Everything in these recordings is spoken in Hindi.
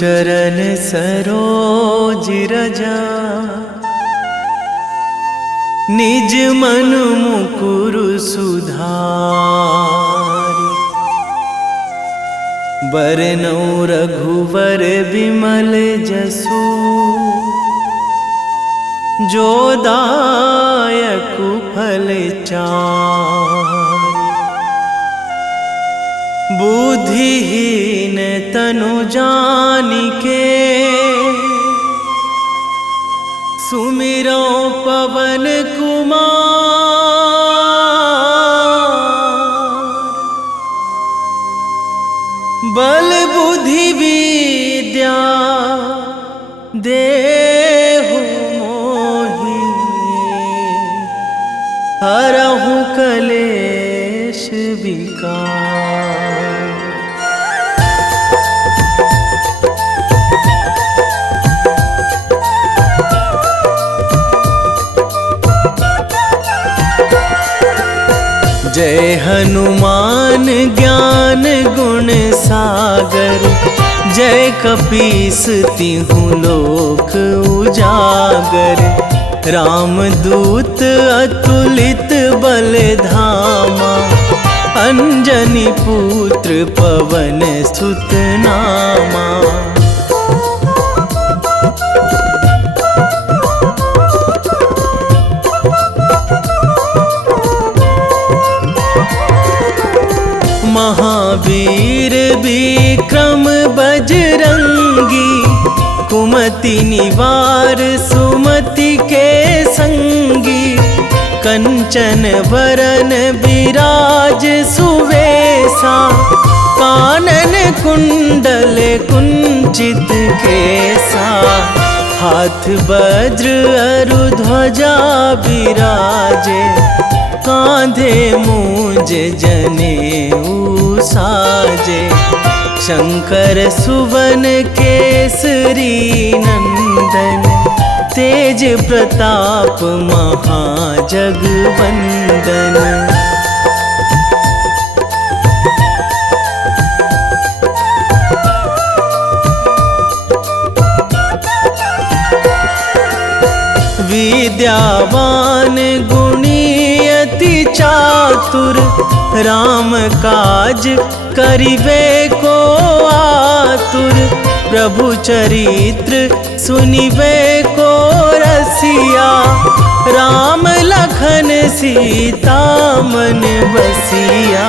चरण सरोज रजा, निज मन मुकुर सुधारि। बरनौ रघुवर बिमल जसु, जो दायक फल चारि। बुद्धिहीन तनु जानिके, सुमिरो पवन कुमार। बल बुद्धि विद्या देहु मोहि, हरहु कलेश विकार। जय हनुमान ज्ञान गुण सागर, जय कपीस तिहुँ लोक उजागर। रामदूत अतुलित बल धामा, अंजनी पुत्र पवन सुत नामा। महावीर विक्रम बजरंगी, कुमति निवार सुमति के संगी। कंचन वरन विराज सुवेशा, कानन कुंडल कुंचित केसा। हाथ वज्र अरु ध्वजा बिराजे, कांधे मूंज जनेऊ साजे। शंकर सुवन केसरी नंदन, तेज प्रताप महाजगवंदन। विद्यावान गुणी अति चातुर, राम काज करिबे को आतुर। प्रभु चरित्र सुनिबे को रसिया, राम लखन सीता मन बसिया।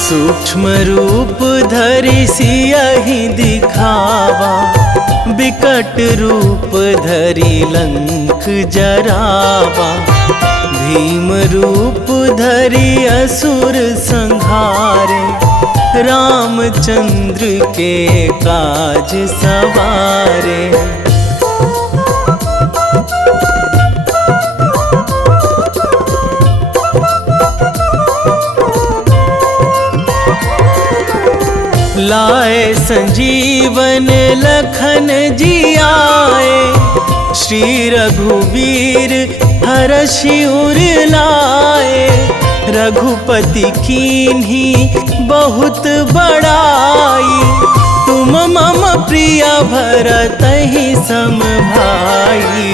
सूक्ष्म रूप धरि सियहि दिखावा, बिकट रूप धरि लंक जरावा। भीम रूप धरि असुर संहारे, रामचंद्र के काज सवारे। लाए संजीवन लखन जियाए, श्री रघुवीर हरषि उर लाए। रघुपति कीन्ही बहुत बड़ाई, तुम मम प्रिय भरतहि सम भाई।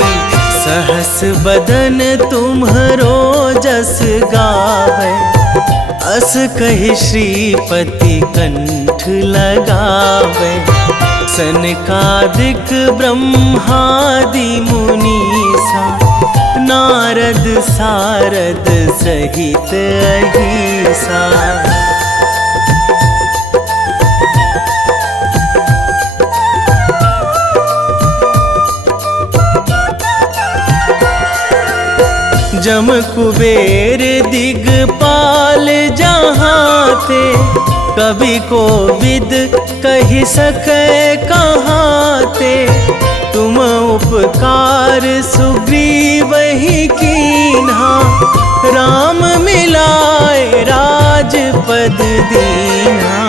सहस बदन तुम्हरो जस गावै, अस कहि श्रीपति कंठ लगावै। सनकादिक ब्रह्मादि मुनीसा, नारद सारद सहित अहिसा। जम कुबेर दिगपाल जहाँ थे, कवि कोविद कहि सकै कहाँ ते। तुम उपकार सुग्रीवहि कीन्हा, राम मिलाए राजपद दीन्हा।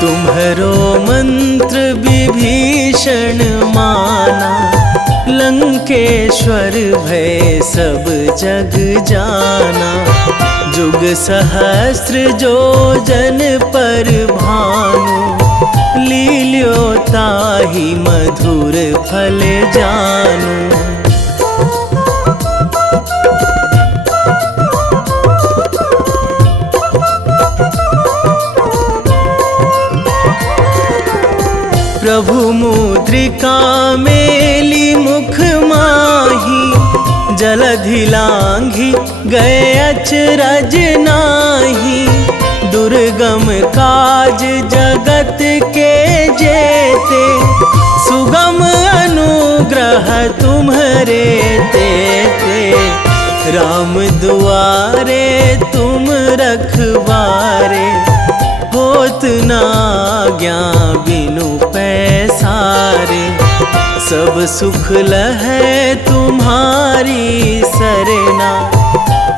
तुम्हरो मंत्र विभीषण माना, लंकेश्वर भय सब जग जाना। जुग सहस्र जो जन पर भानु, लील्यो ताहि मधुर फल जानू। प्रभु मुद्रिका मेली मुख माही, जलधि लांघी गए अचरज नाही। दुर्गम काज जगत के जेते, सुगम अनुग्रह तुम्हरे तेते। राम दुआरे तुम रखवारे, होत ना आज्ञा बिनु पैसारे। सब सुख लहै तुम्हारी सरना,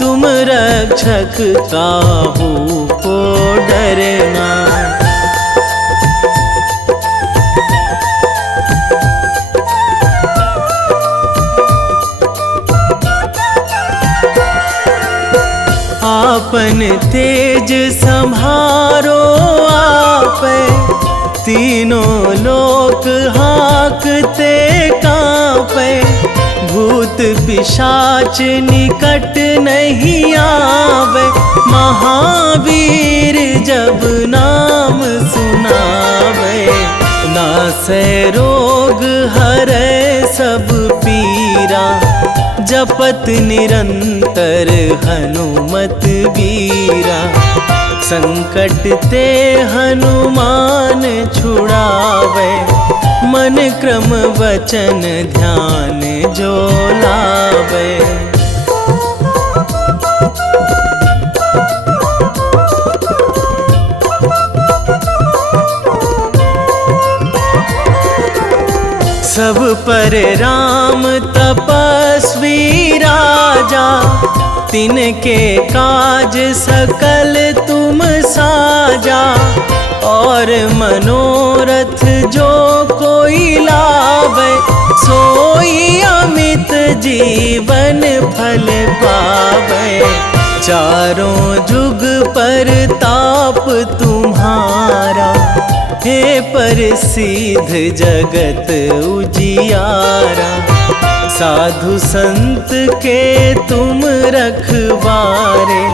तुम रक्षक काहू को डरना। आपन तेज संभारो आपै, तीनों लोक हाकते कांपै। भूत पिशाच निकट नहीं आवे, महावीर जब नाम सुनावे। नासै रोग हरै सब पीरा, जपत निरंतर हनुमत बीरा। संकट ते हनुमान छुड़ावे, मन क्रम वचन ध्यान जो लावे। सब पर राम तपस्वी राजा, तिनके काज सकल तुम साजा। और मनोरथ जो कोई लावे, सोई अमित जीवन फल पावे। चारों जुग पर ताप तुम्हारा, हे प्रसिद्ध जगत उजियारा। साधु संत के तुम रखवारे,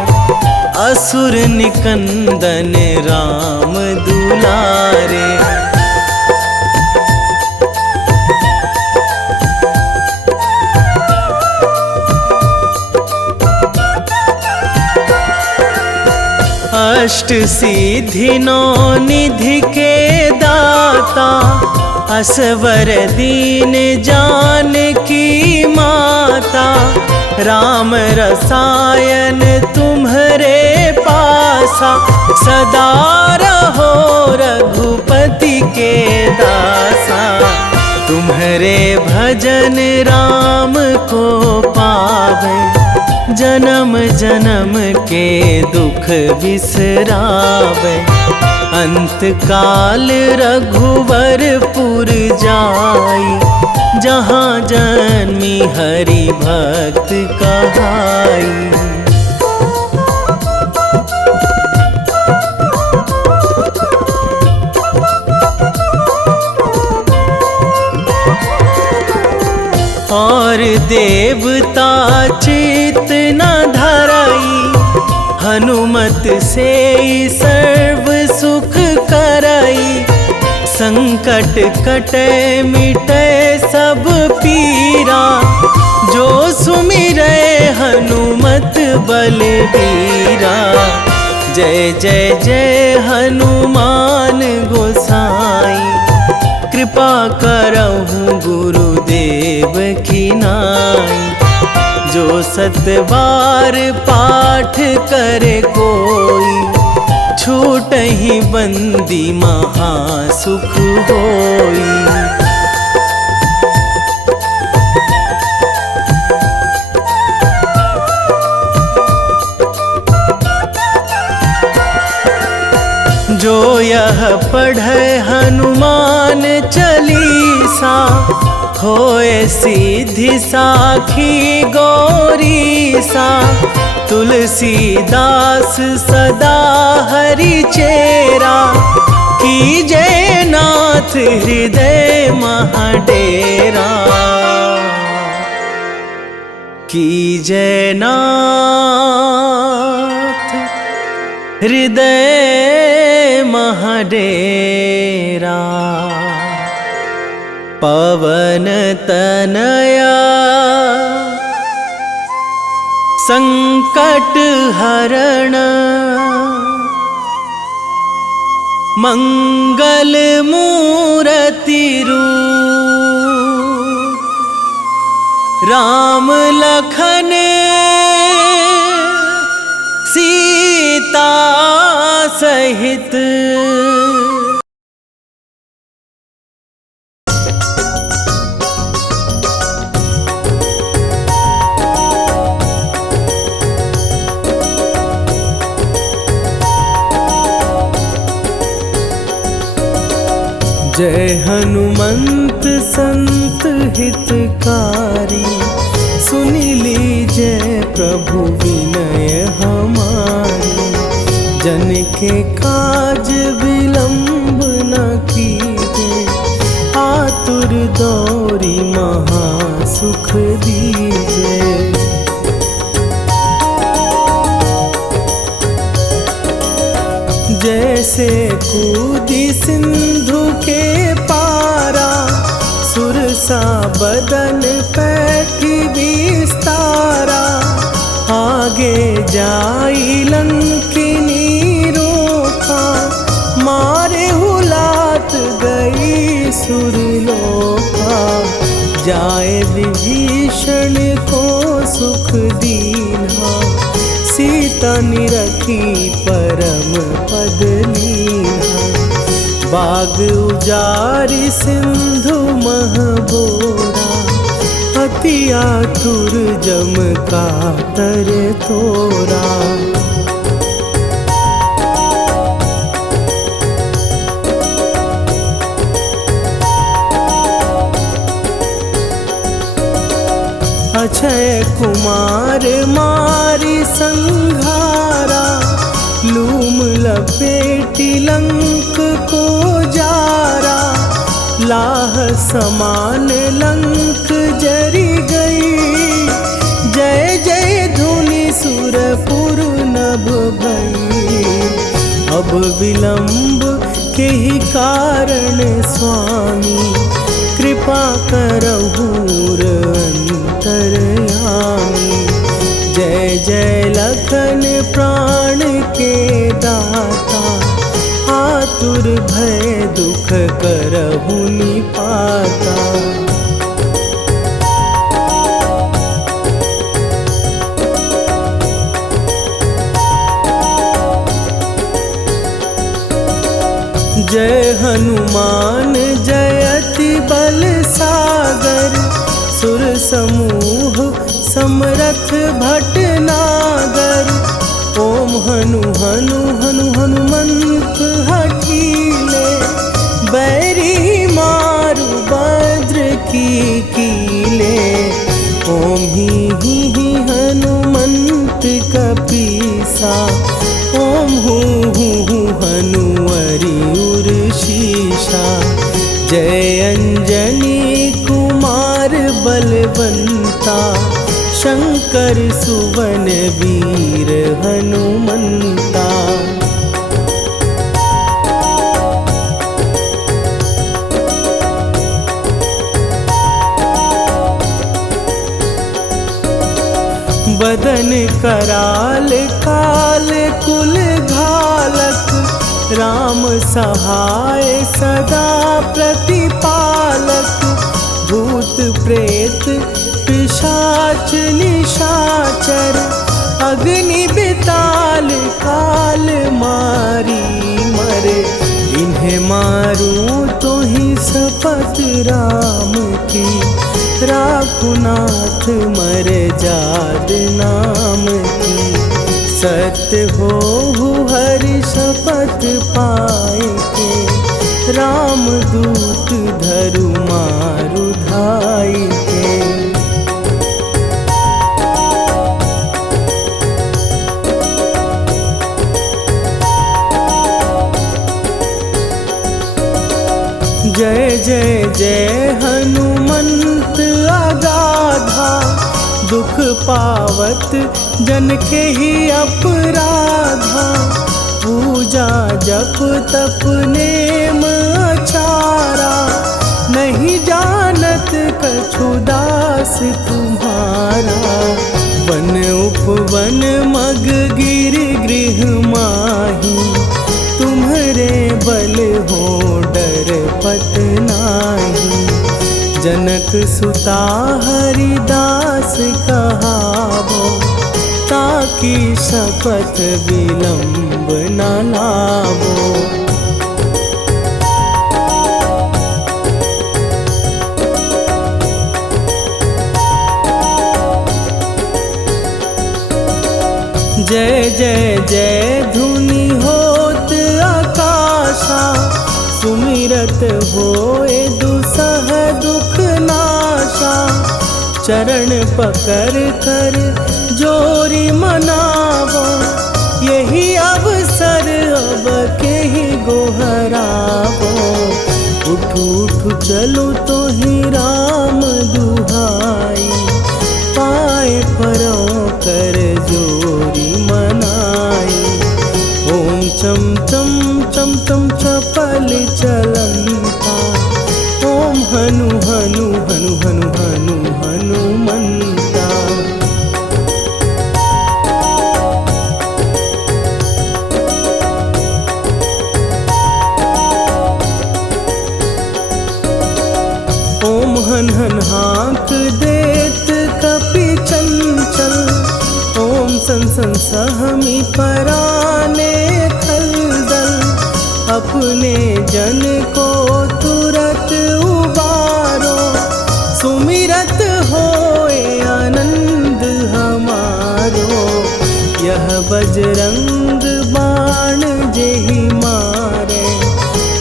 असुर निकंदन राम दुलारे। अष्ट सिद्धि नौ निधि के दाता, असवर दीन जानकी माता। राम रसायन तुम्हरे पासा, सदा रहो रघुपति के दासा। तुम्हरे भजन राम को पावे, जन्म जन्म के दुख बिसरावे। अंत काल रघुवरपुर जाई, जहाँ जन्मी हरि भक्त कहाई। और देवता चित न धराई, हनुमत से सर्व सुख कराई। संकट कटे मिटे सब पीरा, जो सुमिरै हनुमत बलबीरा। जय जय जय हनुमान गोसाई, कृपा करहु गुरुदेव की नाई। जो सतबार पाठ करे कोई, छूटहि बंदी महासुख होई। जो यह पढ़े हनुमान चालीसा, होए सिद्धि साखी गौरीसा। तुलसीदास सदा हरि चेरा, कीजे नाथ हृदय महाडेरा, कीजे नाथ हृदय महाडेरा। पवन तनया संकट हरण, मंगल मूर्ति रूप, राम लखन सीता सहित। जय हनुमंत संत हितकारी, सुन लीजिए प्रभु विनय हमारी। जन के काज विलंब न कीजिए, आतुर दौरी महासुख दीजिए। जैसे कूदी सिंधु के पारा, सुरसा बदन पैठी विस्तारा। आगे जाई लंकिनी रोका, मारे हुलात गई सुरलोका। जाए विभीषण को सुख दीना, सीता निरखी परम पद लीना। बाग उजारि सिंधु महबोरा, अति आतुर जम कातर तोरा। अक्षय कुमार मारी संघारा, लूम लपेटी लंक को जारा। लाह समान लंक जरी गई, जय जय धुनि सुरपुर नभ भई। अब विलंब के ही कारण स्वामी, कृपा करहु अंतरयामी। जय जय लखन प्राण के दाता, आतुर भय दुख करहु निपाता। जय हनुमान जयति बल सागर, सुर समूह समरथ भटनागर। ओम हनु हनु हनु हनुमंत हठीले, बैरी मारु भद्र की कीले। ओम ही हनुमंत कपीसा, ओम हूँ हनुवरि उर शीशा। जय अंजनी कुमार बलवंता, शंकर सुवन वीर हनुमंता। बदन कराल काल कुल घालक, राम सहाय सदा प्रतिपालक। भूत प्रेत पिशाच निशाचर, अग्नि बिताल काल मारी मरे। इन्हें मारूं तो ही शपथ राम की, राखुनाथ मर जाद नाम की। सत्य हो हरि शपथ पाए के, राम दूत धरु मारु धाई के। दुख पावत जन के ही अपराधा। पूजा जप तप नेम अचारा, नहीं जानत कछु दास तुम्हारा। वन उपवन मग गिर गृह माही, तुम्हरे बल हो डर पत नाही। जनक सुता हरिदास कहावो, ताकि शपथ विलंब न लावो। जय जय जय धुनि होत आकाशा, सुमिरत होए दुसह दुख नाशा। चरण पकड़ कर जोरी मनावो, यही अवसर अब के ही गोहरावो। उठ उठ चलो तो ही राम दुहाई, पाए परों कर जोरी मनाई। ओम चम चम चम चम चपल चलंता, ओम हनु हनु हनु हनु हनु हनुमंता। ओम हन हन हाँक देत कपि चंचल, ओम सन सन सहमी पराने खलदल। अपने जन को तुरत उबारो, सुमिरत होए आनंद हमारो। यह बजरंग बाण जेहि मारे,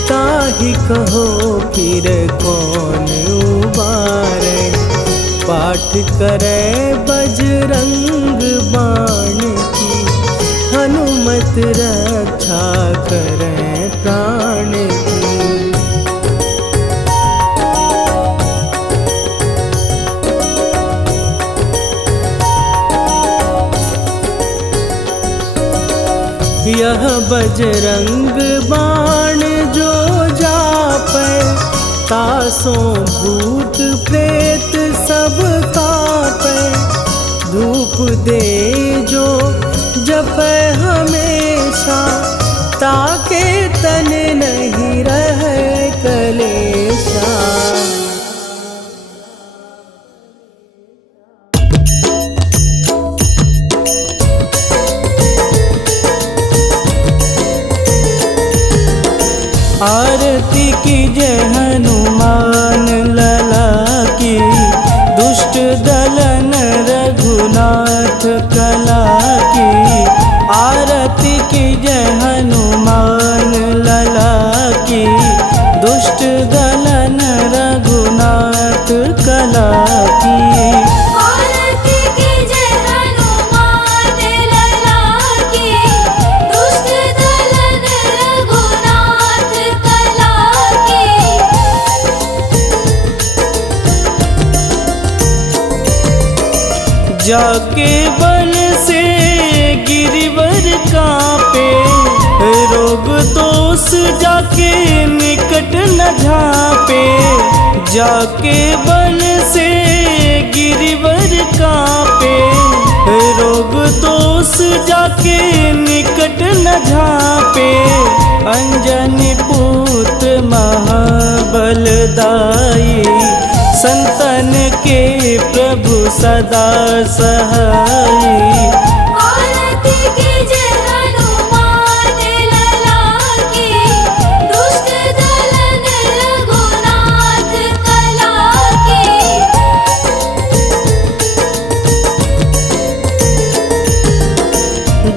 ताहि कहो फिर कौन उबारे। पाठ करे बजरंग बाण की, हनुमत रक्षा करे प्राण की। यह बजरंग बाण जो जापै, तासों भूत प्रेत सब कापै। धूप दे जो जपै हमेशा, ताके तन नहीं रहे कलेशा। आरती की जय हनुमान लला की, दुष्ट दलन रघुनाथ कला की। आरती की जय हनुमान लला की, दुष्ट दलन रघुनाथ कला की। जाके बल से गिरिवर कांपे, रोग दोष जाके निकट न झांपे। जाके बल से गिरिवर कांपे, रोग दोष जाके निकट न झांपे। अंजनी पूत महाबलदाई, संतन के प्रभु सदा सहाई। आरती की जय हनुमान लला की, दुष्ट दलन रघुनाथ कला की।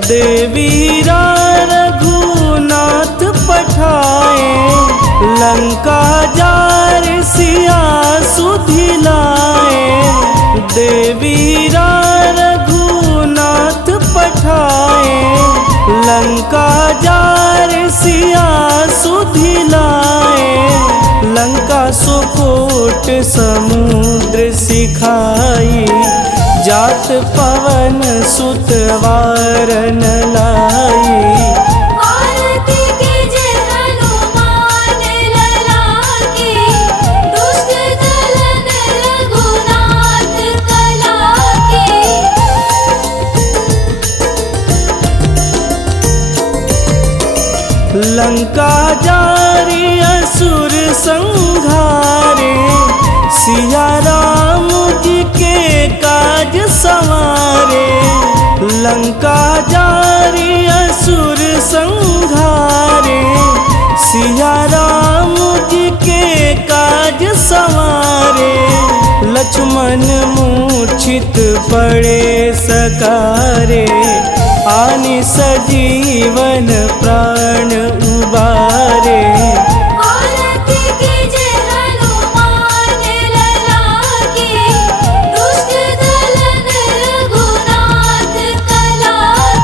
देवीरा रघुनाथ पठाए, लंका जार सिया सुधिलाए। देवीरा रघुनाथ पठाए, लंका जार सिया सुधिलाए। लंका सुकोट समुद्र सिखाई, जा तात पवन सुत वारन लाई। आरती कीजे हनुमान लला की, दुष्ट दलन रघुनाथ कला की। लंका जारी असुर संहारे, सिया राम जी के काज संवारे। लंका जारी असुर संहारे, सिया राम जी के काज संवारे। लक्ष्मण मूर्छित पड़े सकारे, आनि सजीवन प्राण उबारे। आरती कीजे हनुमान लला की, दुष्ट दलन रघुनाथ कला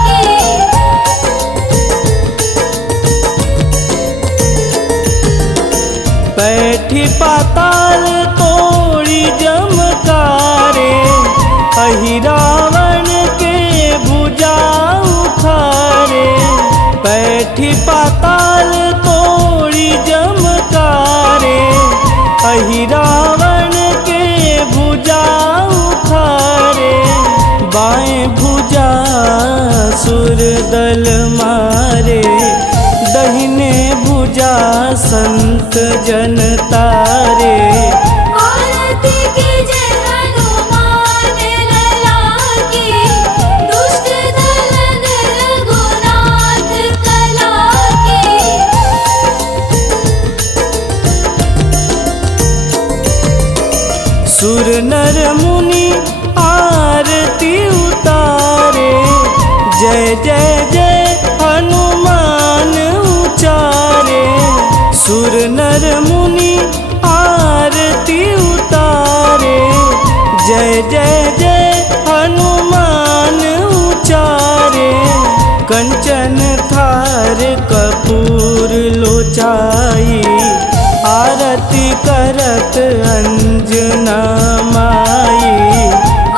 की। बैठी पाताल तोड़ी जमकारे, अहि रावण के भुजा उखारे। बैठी पाताल तोड़ी जमकारे, अहि रावण के भुजा उखारे। बाएं भुजा सुर दल मारे, दहिने भुजा संत जन तारे। आरती कीजे हनुमान लला की, दुष्ट दलन रघुनाथ कला की। सुर नर मुनि आरती उतारे, जय जय जय हनुमान उचारे। सुर नर मुनि आरती उतारे, जय जय जय हनुमान उचारे। कंचन थार कपूर लोचाई, आरती करत अंजना माई।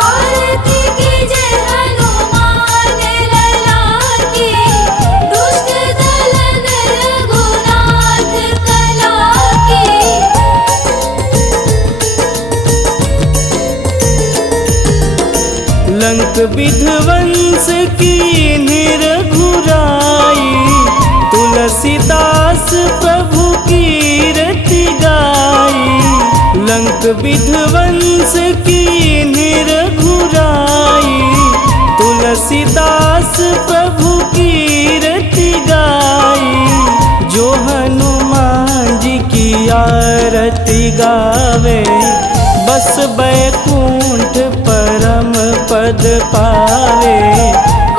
आरती कीजे हनुमान लला की, दुष्ट दलन रघुनाथ कला की। लंक विध्वंस की निरघुराई, तुलसीदास प्रभु कीरति गाई। लंक विध्वंस की निरघुराई, तुलसीदास प्रभु कीरति गाई। जो हनुमान जी की आरती गावे, बस बैकुंठ परम पद पावे।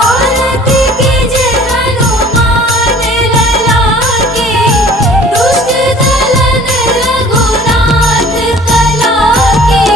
आरती कीजे हनुमान लला की, दुष्ट दलन रघुनाथ कला की।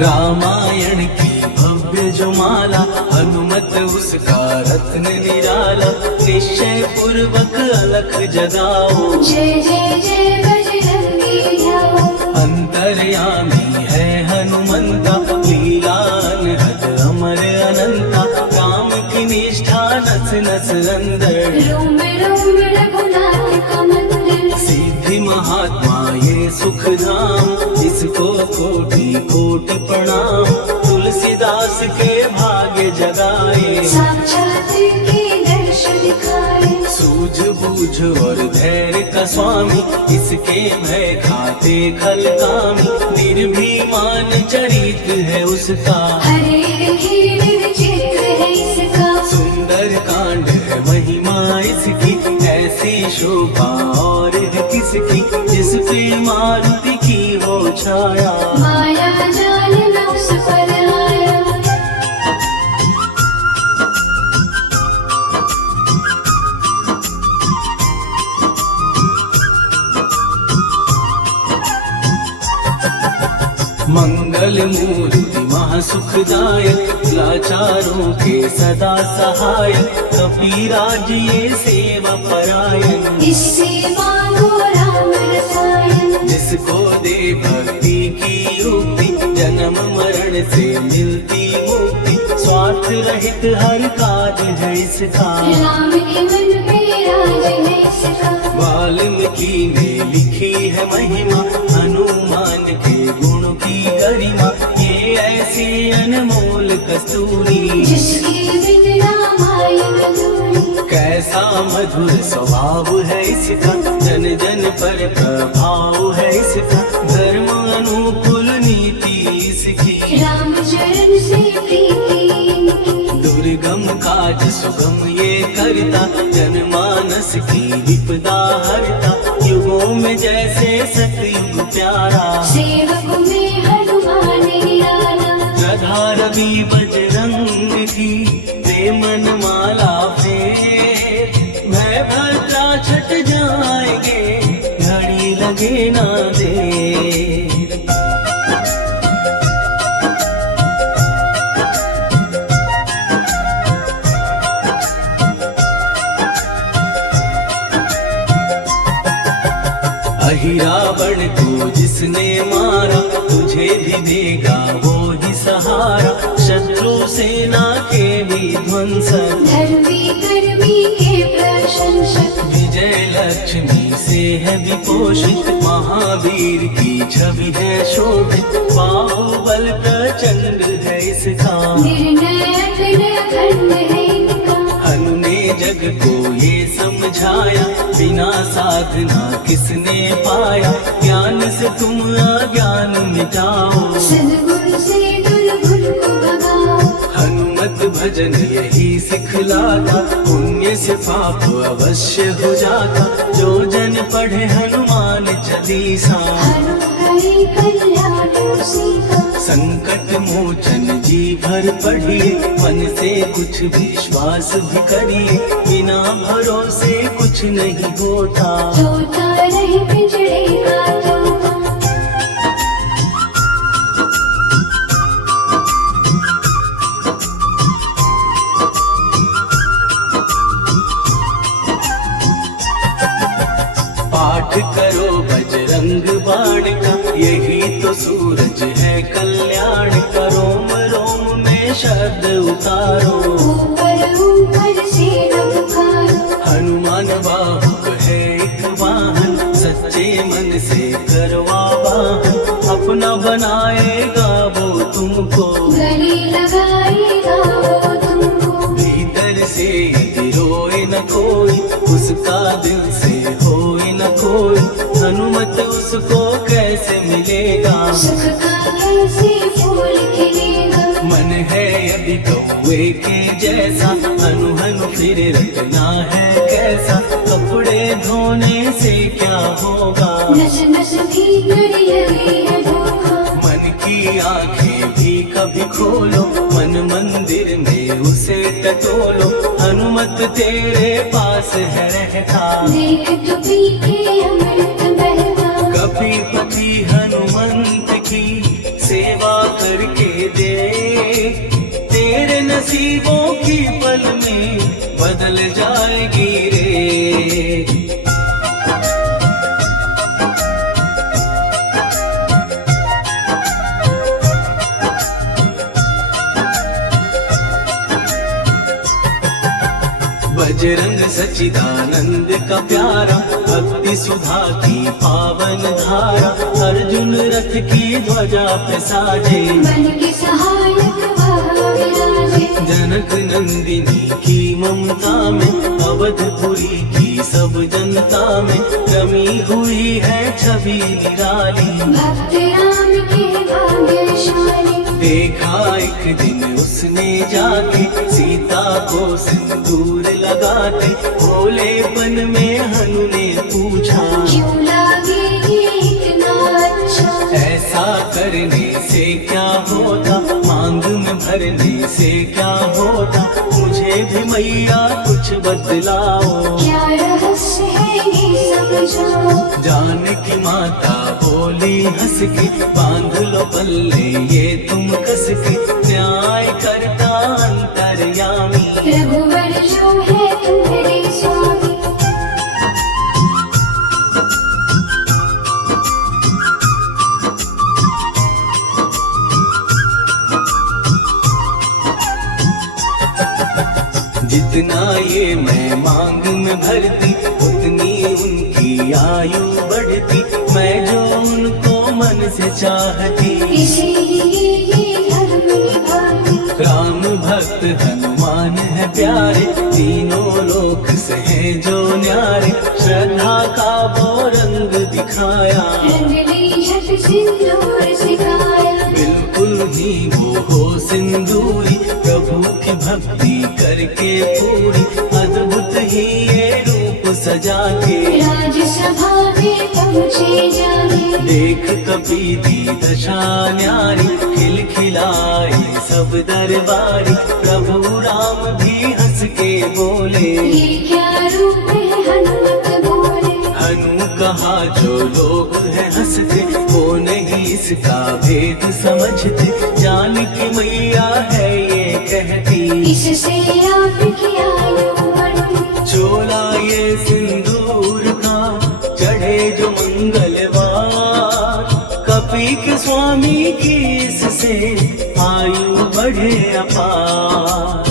रामायण की भव्य जो माला, हनुमत उसका रत्न निराला। निश्चय पूर्वक अलख जगाओ, जय जय जय बजरंगी ध्याओ। अंतर्यामी है हनुमंता, लीला अनहद अमर अनंता। काम की निष्ठा नस नस अंदर, रोम रोम रघुनाथ का मंदिर। सिद्धि महात्मा ये सुख धाम, इसको कोटि कोटि प्रणाम। तुलसीदास के भाग्य जगाए, साक्षात के दर्श दिखाए। सूझबूझ और धैर्य का स्वामी, इसके भय खाते खल कामी। निर्भीमान चरित्र है उसका, हरे हीर विचित्र है इसका। सुंदर कांड है महिमा इसकी। ऐसी शोभा और है किसकी, जिस पे मारुति की हो छाया। माया जाल न उस पर आया। मंगल मूर्ति महासुखदायक, लाचारों के सदा सहायक, कपिराज ये सेवा परायण। इससे मांगो राम रसायन, जिसको दे भक्ति की युक्ति, जन्म मरण से मिलती मुक्ति, स्वार्थ रहित हर काज है इसका, राम के मन पे राज है इसका। वाल्मीकि ने लिखी है महिमा, हनुमान के गुण की गरिमा, ये ऐसी अनमोल कस्तूरी, जिसके बिन रामायण अधूरी। कैसा मधुर स्वभाव है इसका, जन जन पर प्रभाव है इसका, धर्म अनुकूल नीति इसकी, राम चरण से प्रीति इनकी। दुर्गम काज सुगम ये करता, जनमानस की विपदा हरता, युगों में जैसे सतयुग प्यारा, सेवक में हनुमान निराला। राधा रवि बजरंग की प्रेमन माला फेर, भय भद्रा छट जाएंगे, घड़ी लगे ना देर। रावण को जिसने मारा, तुझे भी देगा वो ही सहारा, शत्रु सेना के विध्वंसक, धर्मी कर्मी के प्रशंसक। विजय लक्ष्मी से है विपोषित, महावीर की छवि है शोभित, बाहुबल प्रचंड है इसका, निर्णायक अखंड है इनका। हनु ने जग को ये समझाया, बिना साधना किसने पाया, ज्ञान से तुम अज्ञान मिटाओ, सद्गुण से दुर्गुण को भगाओ। हनुमत भजन यही सिखलाता, पुण्य से पाप अवश्य हो जाता, जो जन पढ़े हनुमान चालीसा, हरि कल्याण सीता। संकट मोचन जी भर पढ़िए, मन से कुछ विश्वास भी करिए, बिना भरोसे कुछ नहीं होता, तोता रहे पिंजड़े का तोता। पाठ करो बजरंग बाण का, यही तो सूरज है कल्याण का, रोम रोम में शब्द उतारो, ऊपर ऊपर से न पुकारो। हनुमान बाहुक है एक वाहन, सच्चे मन से करवा वाहन, अपना बनाएगा वो तुमको, गले लगाएगा वो तुमको। भीतर से यदि रोए न कोई, उसका दिल से होए न कोई, हनुमत उसको कैसे मिलेगा, सुख का कैसे फूल खिलेगा। मन है यदि कौवे के जैसा, हनु हनु फिर रखना है कैसा, कपड़े धोने से क्या होगा, नस नस भीतर लगी है धोखा। मन की आंखें भी कभी खोलो, मन मंदिर में उसे टटोलो, हनुमत तेरे पास है रहता, देख तो पी के अमृत बहता। कभी पति हनुमंत की सेवा करके दे, तेरे नसीबों की पल में बदल जाएगी रे। बजरंग सच्चिदानंद का प्यारा, भक्ति सुधा की पावन धारा, अर्जुन रथ की ध्वजा पे साजे, मन के सहायक वह विराजे। जनक नंदिनी की ममता में, अवधपुरी की सब जनता में, रमी हुई है छवि निराली, भक्त राम के भाग्यशाली। देखा एक दिन उसने जाके, सीता को सिंदूर लगाते, भोलेपन में हनु ने पूछा, क्यों लागे ये इतना अच्छा। ऐसा करने से क्या होता, मांग में भरने से क्या होता, मुझे भी मैया कुछ बतलाओ, क्या रहस्य है ये समझाओ। जानकी माता बोली हंस के, बांध लो पल्ले ये तुम कस के, न्याय करता अंतर्यामी। रघुवर जो है तुम्हारे स्वामी। जितना ये मैं मांग में भरती, उतनी उनकी आयु बढ़ती। मैं जो उनको मन से चाहती, इसीलिए धर्म निभाती। राम भक्त हनुमान है प्यारे, तीनों लोक से हैं जो न्यारे। श्रद्धा का वो रंग दिखाया, रंग ली झट सिंदूर सिखाया। बिल्कुल ही वो हो सिंदूरी, प्रभु की भक्ति करके पूरी। अद्भुत ही ये रूप सजा के, राजसभा में पहुँचे जाने। देख कपी दी दशा न्यारी, खिलखिलाए सब दरबारी। प्रभु राम भी हंस के बोले, ये क्या रूप है हनुमत बोले। हनु कहा जो लोग हैं हंसते, वो नहीं इसका भेद समझते। जान की मैया है ये कहती, इससे आपकी आयु बढ़ती। चोला ये सिंदूर का चढ़े जो मंगलवार। कपी के स्वामी की इससे आयु बढ़े अपार।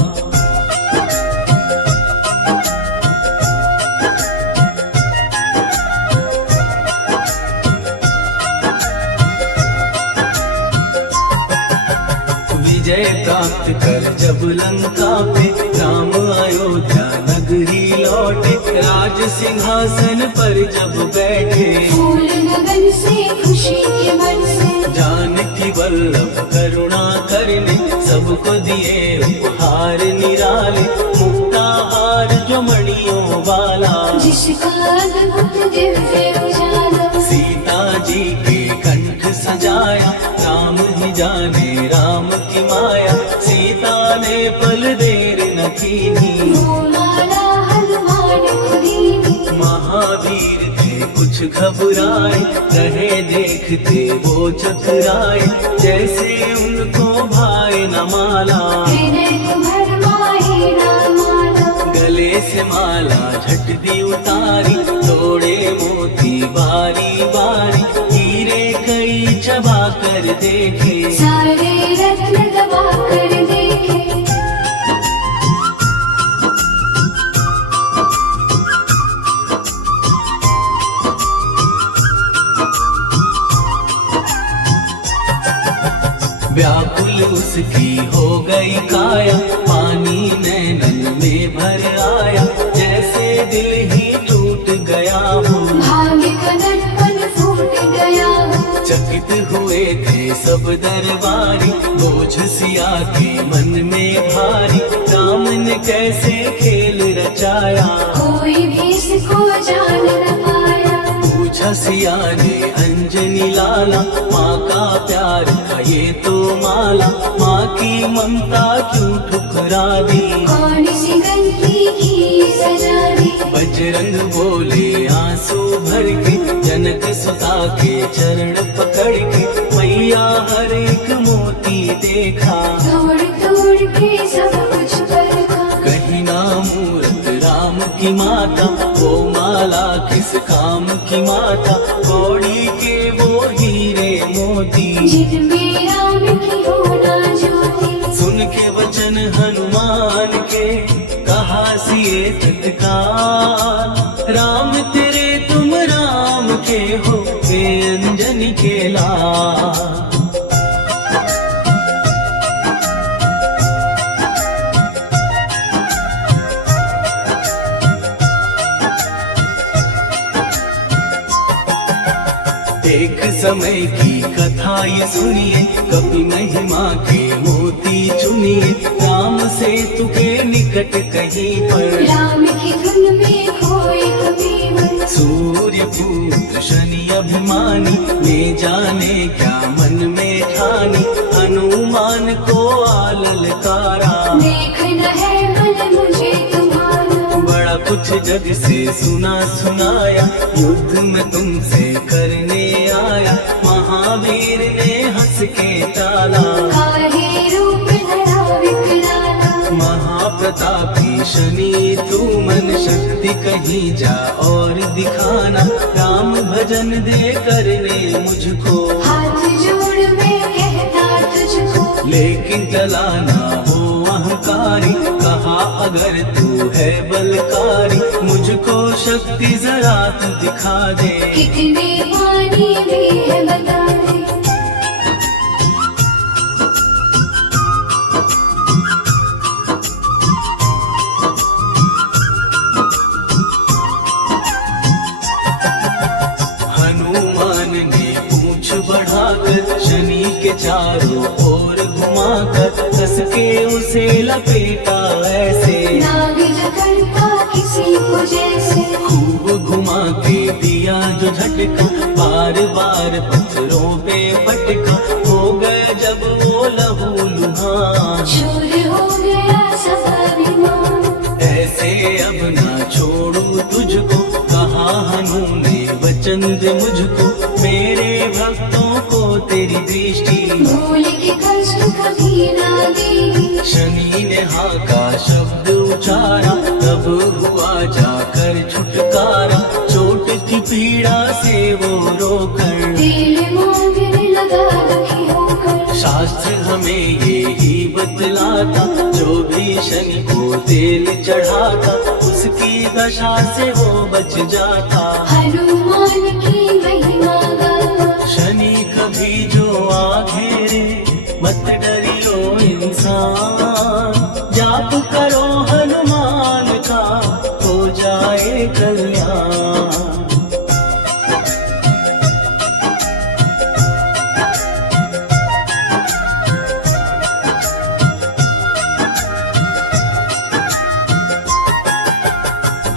विजय प्राप्त कर जब लंका पे, राम अयोध्या नगरी लौटे। राज सिंहासन पर जब बैठे, फूल गगन से खुशी के मन से। जानकी वल्लभ करुणा करने, सबको दिए उपहार निराले। मुक्ताहार जो मणियों वाला, जिसका अद्भुत दिव्य उजाला। सीता जी के कंठ सजाया। राम ही जाने राम की माया, सीता ने पल देर न कीनी। वो माला हनुमान खुदीनी। महावीर थे कुछ घबराए, रहे देखते वो चकराए। जैसे उनको भाई न माला, हृदय को भरमाए ना माला। गले से माला झट दी उतारी। तोड़े मोती बारी बारी, हीरे कई चबा कर देखे। सारे रत्न दबा कर देखे। व्याकुल उसकी हो गई काया, पानी नैनन में भर आया। जैसे दिल ही टूट गया हो, भाग्य का दर्पण फूट गया हो। चकित हुए थे सब दरबारी। बोझ सिया के मन में भारी, राम ने कैसे खेल रचाया। कोई भी इसको जान न पाया। पूछा सिया ने अंजनी लाला, माँ का प्यार था ये तो माला। माँ की ममता क्यों ठुकरा दी, कौन सी गलती की सजा दी। बजरंग बोले आंसू भर के, जनक सुता के चरण पकड़ के। मैया हर एक मोती देखा, तोड़ तोड़ के सब कुछ परखा। कहीं ना मूरत राम की माता, वो माला किस काम की माता। कौड़ी के वो हीरे मोती, जिनमें राम की होना ज्योति। सुन के वचन हनुमान के, कहा सिए तत्काल। राम तेरे तुम राम के हो, के अंजनी के लाल। एक समय की कथा ये सुनिए, कभी महिमा के मोती चुनिए। राम से तुके निकट कहीं पर, राम की धुन में खोए कभी मन। सूर्य पुत्र शनि अभिमानी, ये जाने क्या मन में ठानी। हनुमान को आललकारा, देखना है मन मुझे तुम्हारा। बड़ा कुछ जग से सुना सुनाया, युद्ध में तुमसे करने आया। महावीर ने ने हंस के टाला। काहे रूप धरा विकराला, महाप्रतापी शनि तू मन शक्ति कहीं जा और दिखाना। राम भजन दे करने मुझको, हाथ जोड़ मैं कहता तुझको। लेकिन टला ना हो अहंकारी, कहा अगर तू है बलकारी। मुझको शक्ति जरा तू दिखा दे, कितने पानी भी है बता दे। हनुमान ने पूंछ बढ़ाकर शनि के चारों ओर घुमाकर कस के उसे लपेटा ऐसे। नाग जकड़ता किसी को जैसे, खूब घुमा के दिया जो झटका, बार बार पत्थरों पे पटका। हो गए जब वो लहू लुहान, चूर हो गया सब अभिमान। ऐसे अब ना छोड़ू तुझको, कहा हनु ने वचन दे मुझको। मेरे भक्तों को तेरी दृष्टि, भूल के कष्ट कभी ना देगी। शनि ने हाँ का शब्द उचारा, तब हुआ जाकर छुटकारा। चोट की पीड़ा से वो रोकर, दिल मांगने लगा दुखी होकर। शास्त्र हमें ये ही बतलाता, जो भी शनि को तेल चढ़ाता उसकी दशा से वो बच जाता। हनुमान की महिमा गाता, शनि कभी जो आ घेरे मत डरियो इंसान। जाप करो हनुमान का हो जाए कल्याण।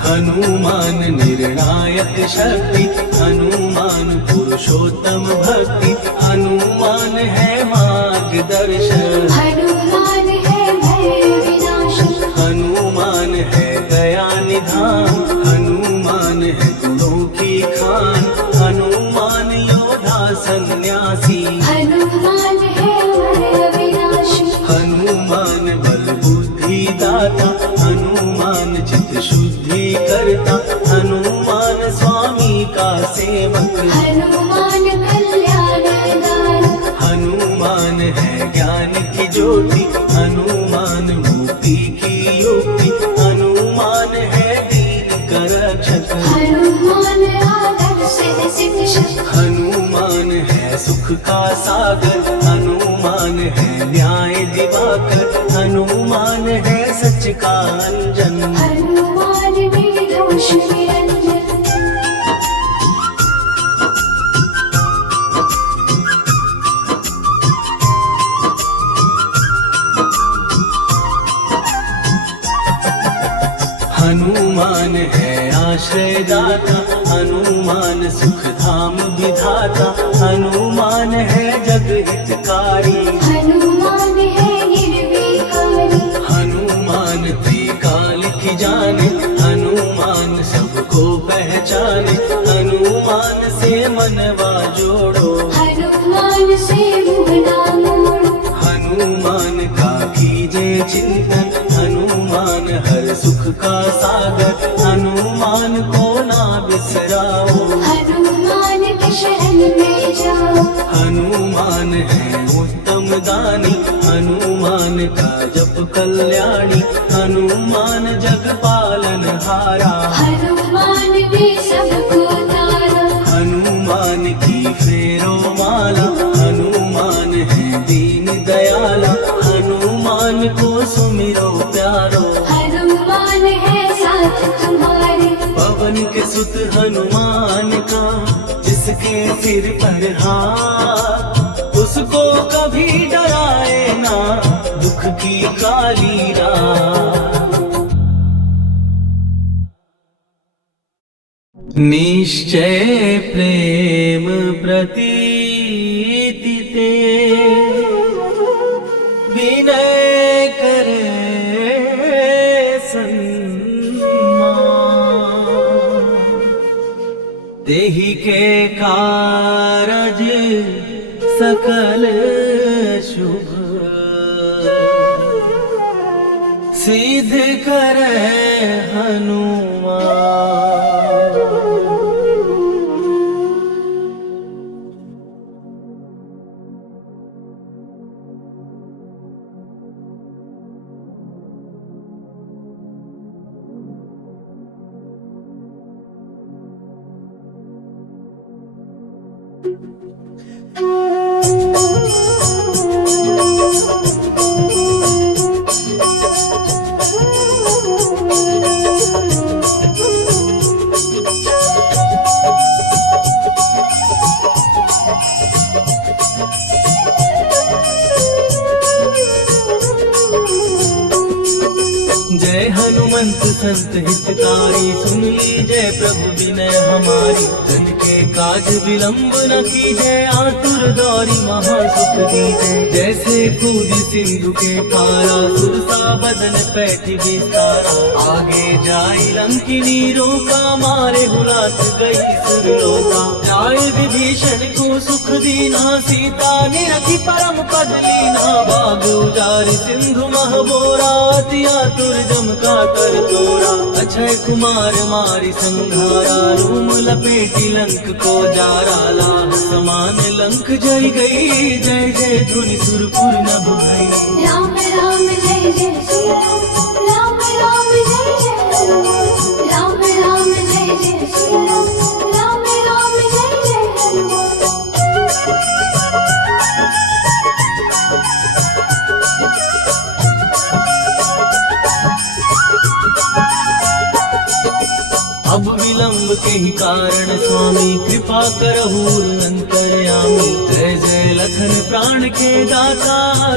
हनुमान निर्णायक शक्ति, हनुमान पुरुषोत्तम भक्ति। हनुमान है मार्गदर्शन, हनुमान है भय विनाशक। हनुमान है दया निधान। हनुमान है गुणों की खान, हनुमान योद्धा सन्यासी। हनुमान है भय विनाशक, हनुमान बल बुद्धि दाता, हनुमान चित्त शुद्धि करता। हनुमान स्वामी का सेवक, हनुमान कल्याणदान। हनुमान है ज्ञान की ज्योति। हनुमान मुक्ति की युक्ति, हनुमान है दीन का रक्षक। हनुमान आदर्श है शिक्षक, हनुमान है सुख का सागर। हनुमान है न्याय दिवाकर, हनुमान है सच का अंजन। हनुमान निर्दोष निरंजन। हनुमान है आश्रयदाता, हनुमान सुख धाम विधाता। हनुमान है जग हितकारी, हनुमान है निर्विकारी। हनुमान त्रिकाल की जाने। हनुमान सबको पहचाने, हनुमान से मनवा जोड़ो। हनुमान से मुँह ना मोड़ो, हनुमान का कीजे चिंतन। हनुमान हर सुख का सागर, हनुमान को ना बिसराओ। हनुमान के शरण में जाओ। हनुमान है उत्तम दानी, हनुमान का जप कल्याणी। हनुमान जग पालन हारा, हनुमान ने सबको तारा। हनुमान की फेरो माला। हनुमान है दीन दयाला, हनुमान को सुमिरो प्यारो। हनुमान है साथ तुम्हारे, पवन के सुत हनुमान का, जिसके सिर पर हाथ, उसको कभी डराए ना दुख की काली रात। निश्चय प्रेम प्रतीति ते, विनय करे सन्मान। देहि के कारज सकल सकल शुभ सिद्ध करे हनुमान। जय हनुमंत संत हितकारी, सुन लीजय प्रभु विनय हमारी। जन के काज विलंब न कीजय, आतुर दौरी महासुख दीजय। जैसे कूद सिंधु के पारा, सुरसा बदन पैठी विस्तारा। आगे जाई लंकिनी रोका, मारे हुलात गई सुरलोका। जाय विभीषण को सुख दीना, सीता निरखी परम पद लीना। बाग उजारि सिंधु महबोरा, अति आतुर जम का कर तोरा। अक्षय कुमार मारि संघारा, रूम लपेटी लंक को जारा। लाह समान लंक जय गई, जय जय धुनि सुरपुर नभ भई। राम राम जय जय श्री राम, राम राम जय जय हनुमान। राम राम जय जय श्री राम, राम राम जय जय हनुमान। अब विलंब के ही कारण स्वामी, कृपा करहु अंतर्यामी। जय जय लखन प्राण के दाता,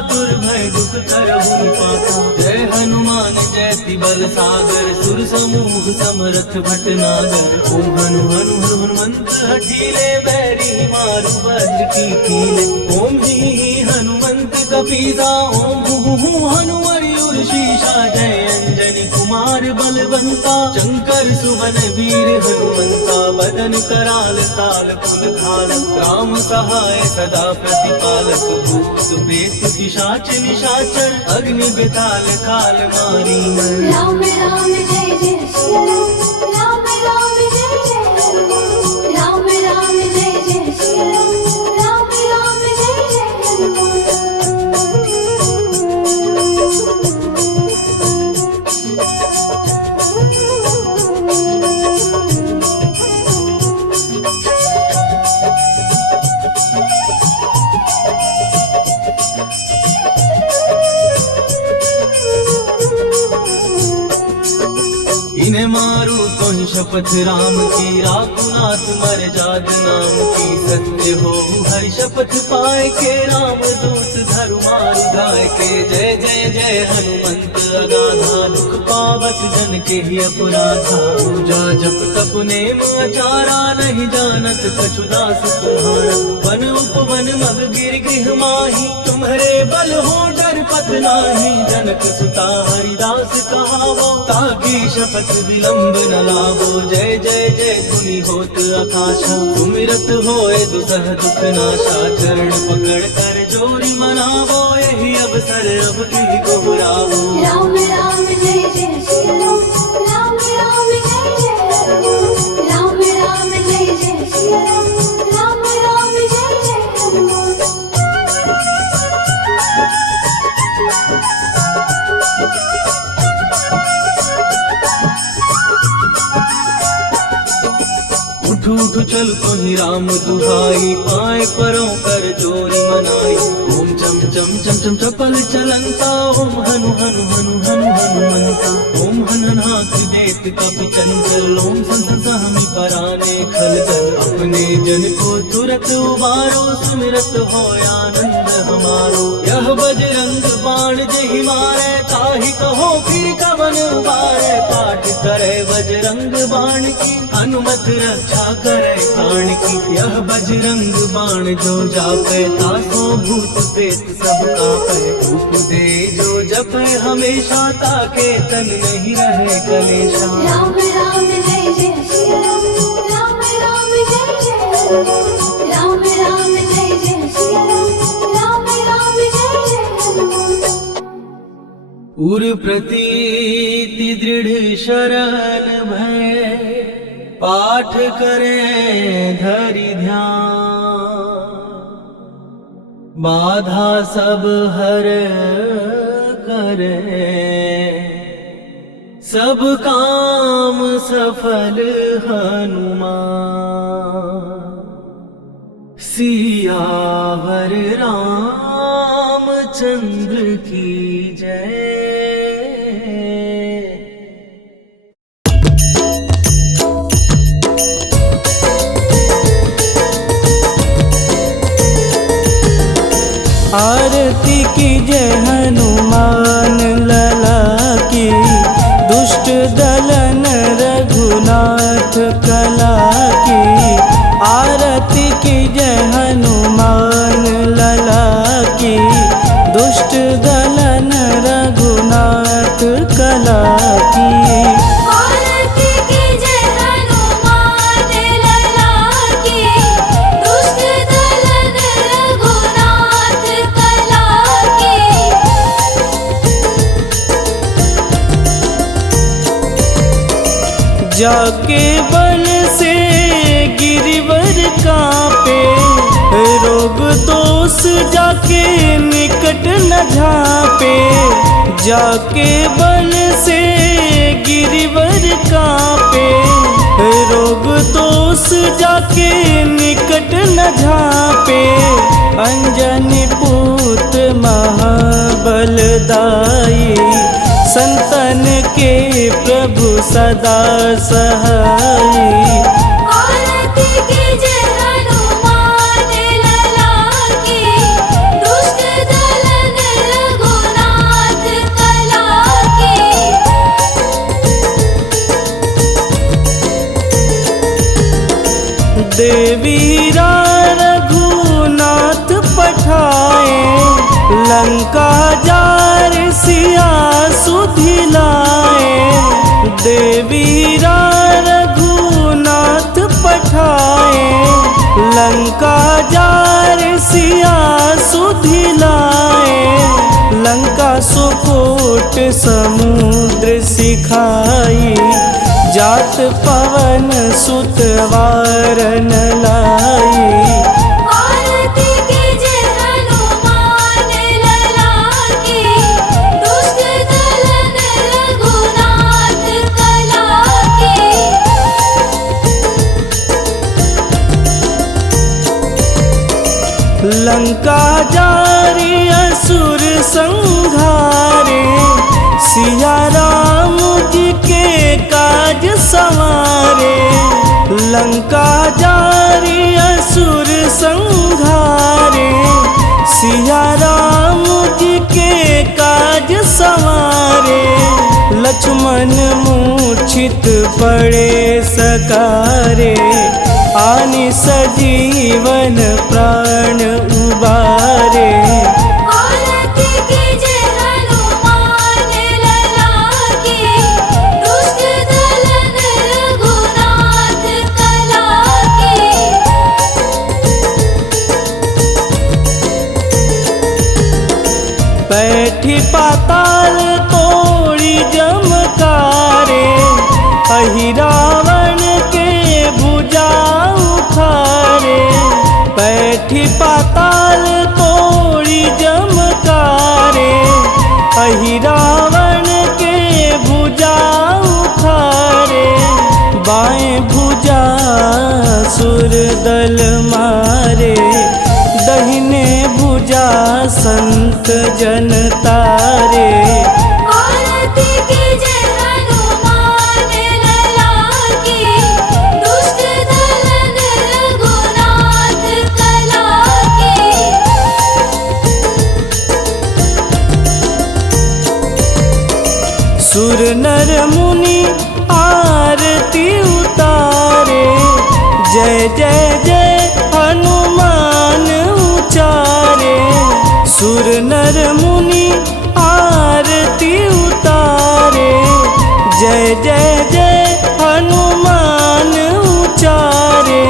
दुर्भय दुख करहु पाता। जय हनुमान जयति बल सागर, सुर समूह समरथ भटनागर। ओम हनु हनु हनुमंत हठीले, बैरी मारु वज्र की कीले। ओम ही हनुमंत कपीसा, ओम हु हनुमरि उर्शीषा। जय अंजनी कुमार बलवंता, शंकर सुवन वीर हनुमंता। बदन कराल ताल फुल खाल, राम सहाय सदा प्रतिपालक। भूत प्रेत पिशाच निशाचर, अग्नि बेताल काल मारी मर। राम राम जय जय श्री राम, राम राम जय जय हनुमान। राम राम जय जय श्री राम, राम राम जय जय हनुमान। इन्हें मारू तो ही शपथ राम की, राकुनाथ मर जाद नाम की। सत्य हो हरि शपथ पाए के, राम दूत धरु मारु गाय के। जय जय जय हनुमंत अगाधा, दुख पावत जन के ही अपराधा। पूजा जप तप नेम आचारा, नहीं जानत कछु दास तुम्हारा। वन उपवन मग गिर गृह माही, तुम्हारे बल हो डर पत नाही। जनक सुता हरिदास कहावो, ताकि शपथ विलंब न लावो। जय जय जय धुनि होत आकाशा, सुमिरत होए दुसह दुख नाशा। चरण पकड़ कर जोरी मनावो, यही अवसर अब की को बुलावो। राम राम जय जय श्री राम, राम राम जय जय हनुमान। राम राम जय जय श्री राम, राम राम जय जय हनुमान। उठ उठ चल तो ही राम दुहाई, पाए परों कर जोरी मनाई। ओम चम चम चम चम चपल चलंता, ओम हनु हनु हनु हनु हनुमंता। ओम हननाथ देत कपि चंचल, ओम सन सहमि पराने खलदल। अपने जन को तुरत उबारो, सुमिरत हो आनंद हमारो। यह बजरंग बाण जहि मारे, ताहि कहो फिर कवन उबारे। पाठ करे बजरंग बाण की, हनुमत रक्षा करे प्राण की। यह बजरंग बाण जो जापे, तासो भूत प्रेत सब कापे। रूप दे जो जपे हमेशा, ताके तन नहीं रहे कलेशा। राम राम जय जय श्री राम, राम राम जय जय हनुमान। राम राम जय जय श्री राम, उर प्रतीति दृढ़ शरण भय पाठ करें धरि ध्यान बाधा सब हर करे सब काम सफल हनुमान सियावर रामचंद्र की जय। आरती की जय हनुमान लला की दुष्ट दलन रघुनाथ कला की। आरती की जय हनुमान लला की दुष्ट दलन रघुनाथ कला की। आरती की जय हनुमान लला की दुष्ट दलन रघुनाथ कला की। जाके बल से गिरिवर कांपे रोग दोष जाके निकट न झांपे। जाके बल से गिरिवर कांपे रोग दोष जाके निकट न झांपे। अंजनी पुत्र महाबलदाई संतन के प्रभु सदा सहाई। आरती की जय हनुमान लला की दुष्ट दलन रघुनाथ कला की। देवीरा रघुनाथ पठाए लंका जार सिया सुधिलाए। देवीरा रघुनाथ पठाए लंका जार सिया सुधिलाए। लंका सुकोट समुद्र सिखाई जात पवन सुत वारन लाई। आरती की जय हनुमान लला की दुष्ट दलन रघुनाथ कला की। लंका जारी असुर संघारे सिया राम जी के काज संवारे। लंका जारी असुर संघारे सिया राम जी के काज संवारे। लक्ष्मण मूर्छित पड़े सकारे आनि सजीवन प्राण उबारे। आरती की जय हनुमान लला की दुष्ट दलन रघुनाथ कला की। बैठी पाताल तोड़ी जमकारे अहि रावण के भुजा उखारे। बैठी पाताल तोड़ी जमकारे अहि रावण के भुजा उखारे। बाएं भुजा सुर दल मारे दहिने भुजा संत जन तारे। आरती की जय हनुमान लला की दुष्ट दलन रघुनाथ कला की। सुर नर मुनि आरती उतारे जय जय जय हनुमान उचारे। सुर नर मुनि आरती उतारे जय जय जय हनुमान उचारे।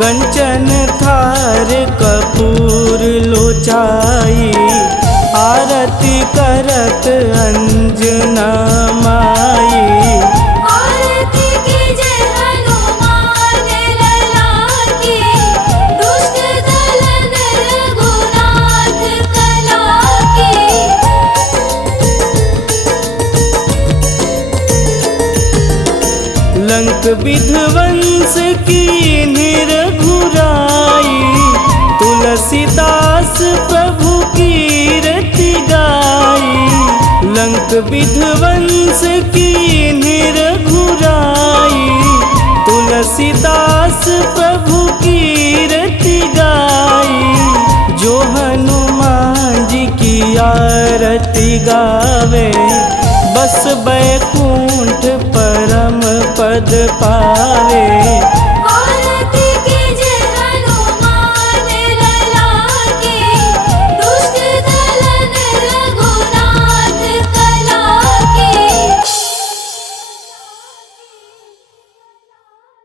कंचन थार कपूर लोचाई आरती करत अंजना माई। आरती कीजे हनुमान लला की, दुष्ट दलन रघुनाथ कला की। लंक विध्वंस की निरघुराई, तुलसीदास प्रभु कीरति गाई। लंक विध्वंस की निरघुराई, तुलसीदास प्रभु कीरति गाई। जो हनुमान जी की आरती गावे, बस बैकुंठ परम पद पावे।